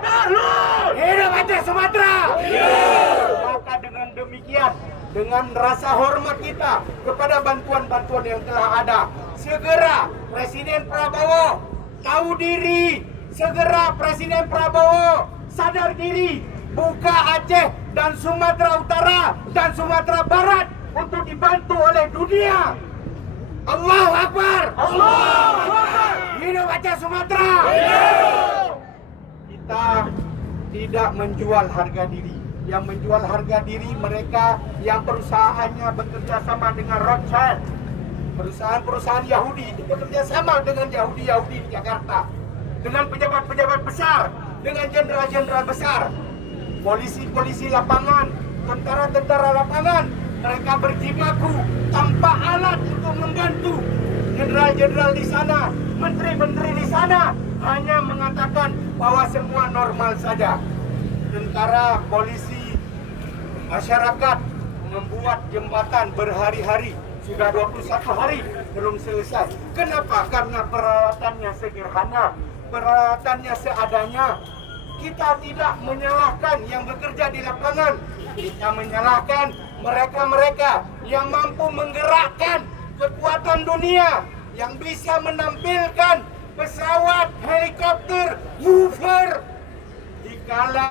Hidup Aceh Sumatera. Maka dengan demikian, dengan rasa hormat kita kepada bantuan-bantuan yang telah ada, segera Presiden Prabowo tahu diri, segera Presiden Prabowo sadar diri, buka Aceh dan Sumatera Utara dan Sumatera Barat untuk dibantu oleh dunia. Allahu Akbar. Allahu Akbar. Hidup Aceh Sumatera. Kita tidak menjual harga diri. Yang menjual harga diri mereka yang perusahaannya bekerja sama dengan Rothschild. Perusahaan-perusahaan Yahudi itu bekerja sama dengan Yahudi-Yahudi di Jakarta. Dengan pejabat-pejabat besar, dengan jenderal-jenderal besar. Polisi-polisi lapangan, tentara-tentara lapangan, mereka berjibaku tanpa alat untuk membantu. Jenderal-jenderal di sana, menteri-menteri di sana hanya mengatakan bahwa semua normal saja. Tentara, polisi, masyarakat membuat jembatan berhari-hari, sudah 21 hari belum selesai. Kenapa? Karena peralatannya sederhana, peralatannya seadanya. Kita tidak menyalahkan yang bekerja di lapangan, kita menyalahkan mereka-mereka yang mampu menggerakkan kekuatan dunia, yang bisa menampilkan pesawat, helikopter, hoover dikala